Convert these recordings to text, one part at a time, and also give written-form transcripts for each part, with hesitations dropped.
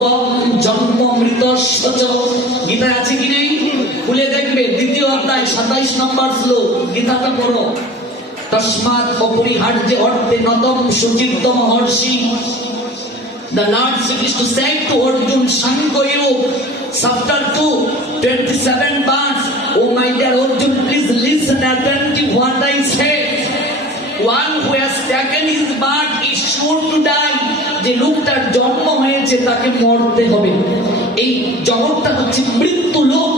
জন্ম মৃত সচ গীতা আছে কি নেই খুলে দেখবে দ্বিতীয় অধ্যায় 27 নম্বর শ্লোক গীতাটা পড়ো। তস্মাৎ অপরিহার্য অর্থে নতম সুচিত্তম মহর্ষি। The Lord Sri Krishna said to Arjun, Shankha Yoga, chapter 2, 27 verse. Oh my dear Arjun, please listen attentively what I say. One who has taken his birth is sure to die. যে লোকটার জন্ম হয়েছে তাকে মরতে হবে। এই জগৎটা হচ্ছে মৃত্যু লোক।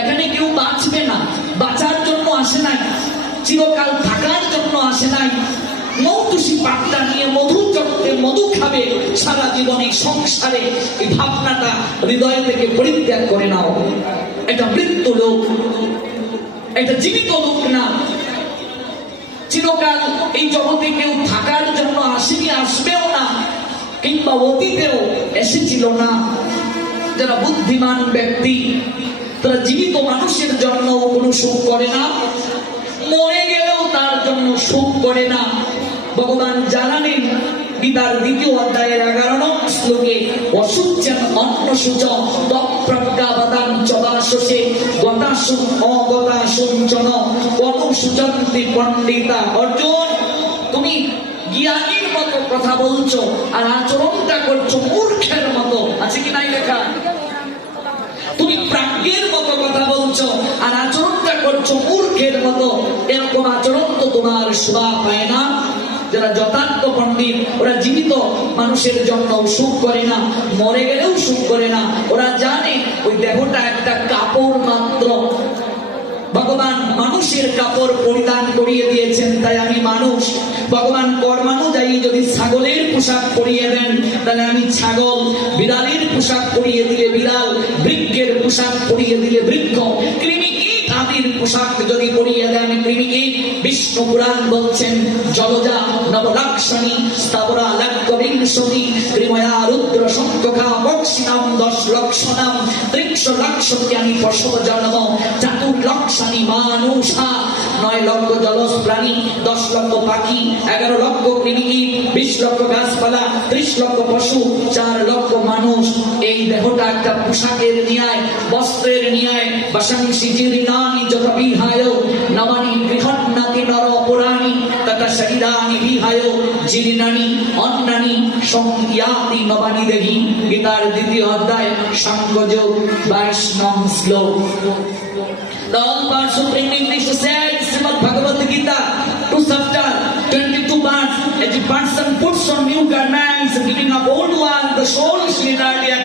এখানে কেউ বাঁচবে না, বাঁচার জন্য আসে নাই, চিরকাল থাকার জন্য আসে নাই। মৌতুষী পাকটা নিয়ে মধু চক্রে মধু খাবে সারা জীবন এই সংসারে। এই ভাবনাটা হৃদয় থেকে পরিত্যাগ করে নাও। এটা মৃত্যু লোক, এটা জীবিত লোক না। চিরকাল এই জগতে কেউ থাকার জন্য আসেনি, আসবেও না, কিংবা অতীতেও এসেছিল না। যারা বুদ্ধিমান ব্যক্তি তারা জীবিত মানুষের জন্য কোনো শোক করে না, মরে গেলেও তার জন্য শোক করে না। ভগবান জানালেন গীতার দ্বিতীয় অধ্যায়ের 11 নং শ্লোকে, অসুচ্যন অন্নসূচ তৎপ্রজ্ঞাবদান চবাসসে গতাসুন অগতাসুঞ্চন অনুসূচন্তি পণ্ডিতা। অর্জুন, তুমি জ্ঞানীর মতো কথা বলছো আর আচরণটা করছো মূর্খের মতো। আছে কি নাই লেখা? তুমি প্রাজ্ঞের মতো কথা বলছো আর আচরণটা করছো মূর্খের মতো। এরকম আচরণ তো তোমার শোভা পায় না। যারা যথার্থ পণ্ডিত ওরা জীবিত মানুষের জন্য সুখ করে না, মরে গেলেও সুখ করে না। ওরা জানে ওই দেহটা একটা কাপড় মাত্র। ভগবান মানুষের কাপড় পরিধান করিয়ে দিয়েছেন, তাই আমি মানুষ। ভগবান কর্মানুযায়ী যদি ছাগলের পোশাক পরিয়ে দেন তাহলে আমি ছাগল, বিড়ালের পোশাক পরিয়ে দিলে বিড়াল, বৃক্ষের পোশাক পরিয়ে দিলে বৃক্ষ, কৃমিকীট আদির পোশাক যদি পরিয়ে দেন কৃমিকীট। বিষ্ণু পুরাণ বলছেন জলজা নবলাক্ষণী স্থাবরা লাক্ষবিংশতি কৃময়া রুদ্র শঙ্খা বক্সিনাম 10 লক্ষণাম 30 লক্ষত্যানি পশব জন্ম চাতুর্লক্ষানি মানুষা। 9 লক্ষ জলজ প্রাণী, 10 লক্ষ পাখি, 11 লক্ষ কৃমিকীট, 20 লক্ষ গাছপালা, 30 লক্ষ পশু, 4 লক্ষ মানুষ। এই দেহটা একটা পোশাকের ন্যায়, বস্ত্রের ন্যায়। বাসাংসি জীর্ণানি যত বিহায় নবানি বৃহন্নাতি নর অপরাণি তথা শরীরানি বিহায় জীর্ণানি অন্নানি সংয়াতি নবানি দেহি। গীতার দ্বিতীয় অধ্যায় সাংখ্যযোগ 22 নং শ্লোক। The all parts of English said Srimad Bhagavad Gita 2 chapter 22 verse. As a person puts on new garments, giving up old one, the soul is in earlier